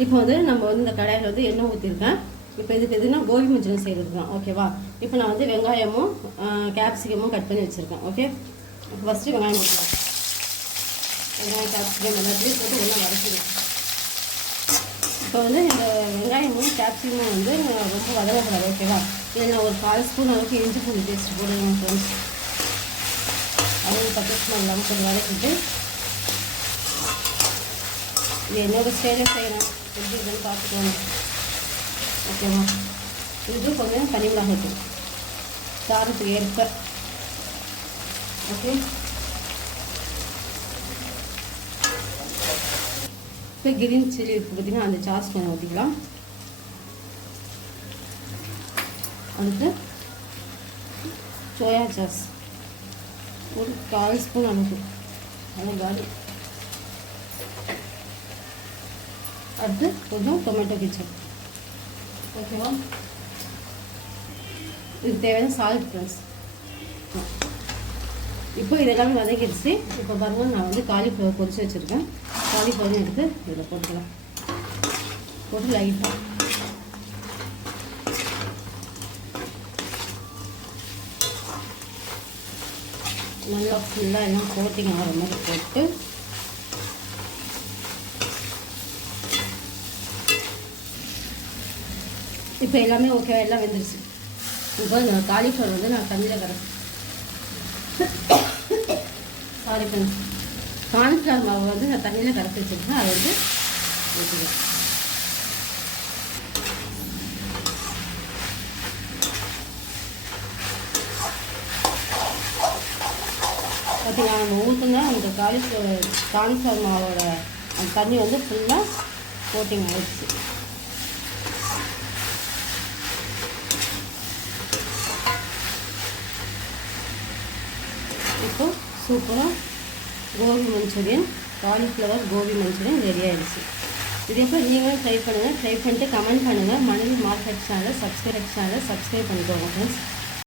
இப்போ வந்து நம்ம வந்து இந்த கடாயில் வந்து எண்ணெய் ஊற்றிருக்கேன். இப்போ இதுக்கு எதுனா கோபி மஞ்சள் செய்கிறது தான். ஓகேவா? இப்போ நான் வந்து வெங்காயமும் கேப்சிகமும் கட் பண்ணி வச்சுருக்கேன். ஓகே, ஃபஸ்ட்டு வெங்காயம் போட்டுக்கலாம். வெங்காயம் கேப்சிகம் எல்லாத்தையும் போட்டு ஒன்றா வதக்கிடுவேன். இப்போ வந்து இந்த வெங்காயமும் கேப்சிகமும் வந்து ரொம்ப வதங்கக்கூடாது. ஓகேவா? இதில் நான் ஒரு 1/4 ஸ்பூன் அளவுக்கு இஞ்சி பூண்டு பேஸ்ட் போடுவேன் ஃப்ரெண்ட்ஸ். அதுவும் 10 ஸ்பூன் இல்லாமல் கொஞ்சம் வதக்கிட்டு இது என்னோடய ஸ்டைலில் செய்கிறேன். எப்படி இருக்குன்னு பார்த்துக்கோங்க. ஓகேவா? இது கொஞ்சம் தனி மிளகாய்த்தூள் காரத்துக்கு ஏற்ப. ஓகே, இப்போ கிரீன் சில்லி இருக்குது பார்த்திங்கன்னா, அந்த சாஸ் கொஞ்சம் ஊற்றிக்கலாம். அடுத்து சோயா சாஸ் ஒரு 1/4 ஸ்பூன் அளவுக்கு. அதாவது அடுத்து கொஞ்சம் டொமேட்டோ கெச்சப். ஓகேவா? இதுக்கு தேவையான சால்ட் ஃப்ரெண்ட்ஸ். இப்போ இதெல்லாம் வதக்கிடுச்சு. இப்போ பாருங்கள், நான் வந்து காலிஃப்ளவர் பொரிச்சு வச்சுருக்கேன். காலிஃப்ளவர் எடுத்து இதில் போட்டுக்கலாம். போட்டு லைட்டாக நல்லா ஃபுல்லாக எல்லாம் கோட்டிங் ஆகிற மாதிரி போட்டு இப்போ எல்லாமே ஓகேவா? எல்லாம் வெந்துருச்சு. இப்போ இந்த காலிஃப்ளவர் வந்து நான் தண்ணியில் கரைச்சி சாரி ஃப்ரெண்ட்ஸ், கார்ன்ஃப்ளவர் மாவு வந்து நான் தண்ணியில் கரைச்சி வச்சுருக்கேன். அதை வந்து ஊற்றிடுவேன். பார்த்தீங்கன்னா நம்ம ஊற்றுனா அந்த கார்ன்ஃப்ளவர் மாவோட அந்த தண்ணி வந்து ஃபுல்லாக கோட்டிங் ஆகிடுச்சு. இப்போ சூப்பராக gobi manchurian, cauliflower gobi manchurian ready ஆகிடுச்சு. இதே போல் நீங்களும் ட்ரை பண்ணுங்கள். ட்ரை பண்ணிட்டு கமெண்ட் பண்ணுங்கள். மனைவி மார்க்கெட் சேனலை சப்ஸ்கிரைப் பண்ணிக்கோங்க ஃப்ரெண்ட்ஸ்.